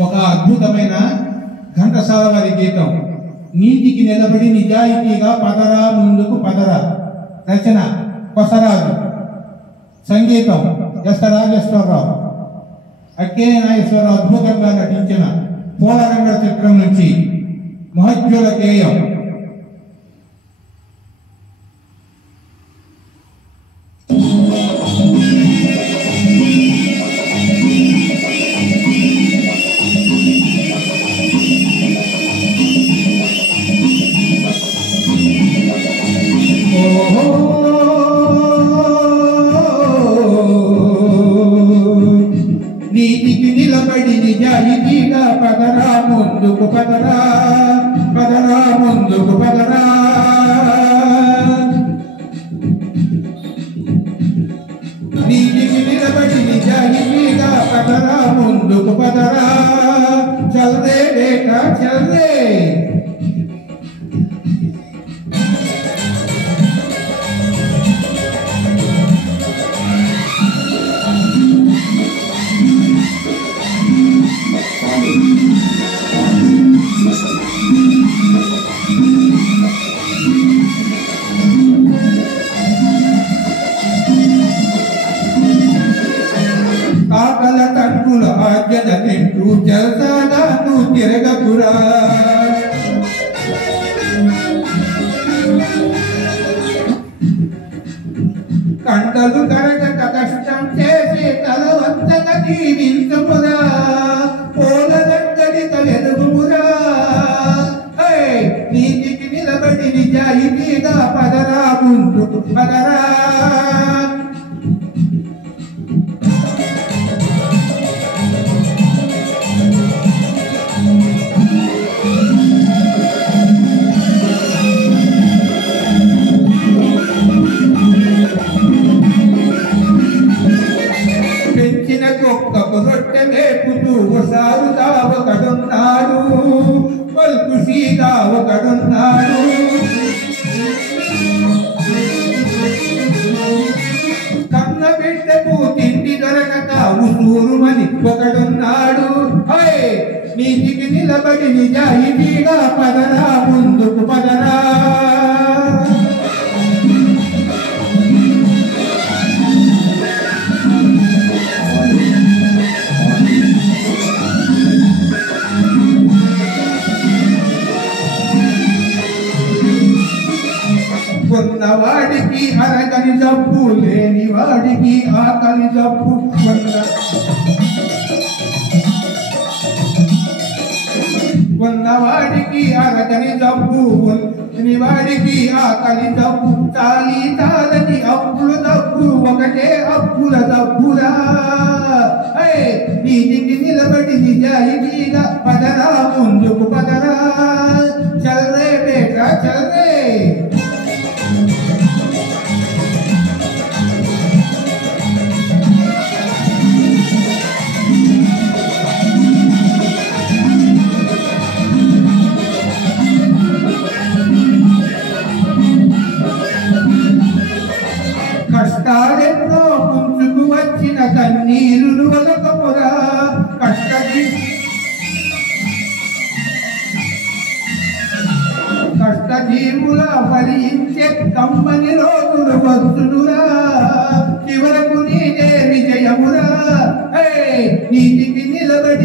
ఒక అద్భుతమైన ఘంటసాల వారి గీతం. నీతికి నిలబడి నిజాయితీగా పదరా ముందుకు పదరా. రచన కొసరాజు, సంగీతం ఎస్ రాజేశ్వరరావు. అక్కే నాగేశ్వరరావు అద్భుతంగా నటించిన పూలరంగ చిత్రం నుంచి మహోజ్వల గేయం. నీతికి నిలబడి నిజాయితీగా పదరా ముందుకు పదరా, పదరా ముందుకు పదరా. నీతికి నిలబడి నిజాయితీగా పదరా ముందుకు పదరా. చల్రే బేటా చల్రే. కాకల తండ్రుల ఆజ్ఞల తింటూ జలసాలను తిరగకురా. కండలు కరగక కష్టం చేసి తల వంచక జీవించుమురా. పోలలంగడి తలెలుగుమురా. నీతికి నిలబడి నిజాయితీగా పదరా ముందుకు పదరా. పెంచిన కుక్కకు రొట్టె మేపుతూ ఒకసారుగా ఒకడున్నాడు, పల్కుషిగా ఒకడున్నాడు. కన్న బిడ్డకు తిండి దొరకక ఉసూరుమని ఒకడున్నాడు. నీతికి నిలబడి నిజాయితీగా పదరా ముందుకు పదరా. కొన్నవాడికి అరగని జబ్బు, లేని వాడికి ఆకలి జబ్బు. కొన్నవాడికి అరగని జబ్బు, లేని వాడికి ఆకలి జబ్బు. చాలి చాలని అప్పుల జబ్బు, ఒకటే అప్పుల జబ్బురా. నీతికి నిలబడి నిజాయితీగా పదరా ముందుకు పదరా. చల్రే బేటా చల్రే. కష్టాలెన్నో ముంచుకు వచ్చిన కన్నీరులు వలకపురా. కష్టజీవుల ఫలించే కమ్మని రోజులు వచ్చునురా. చివరకు నీదే విజయమురా. నీతికి నిలబడి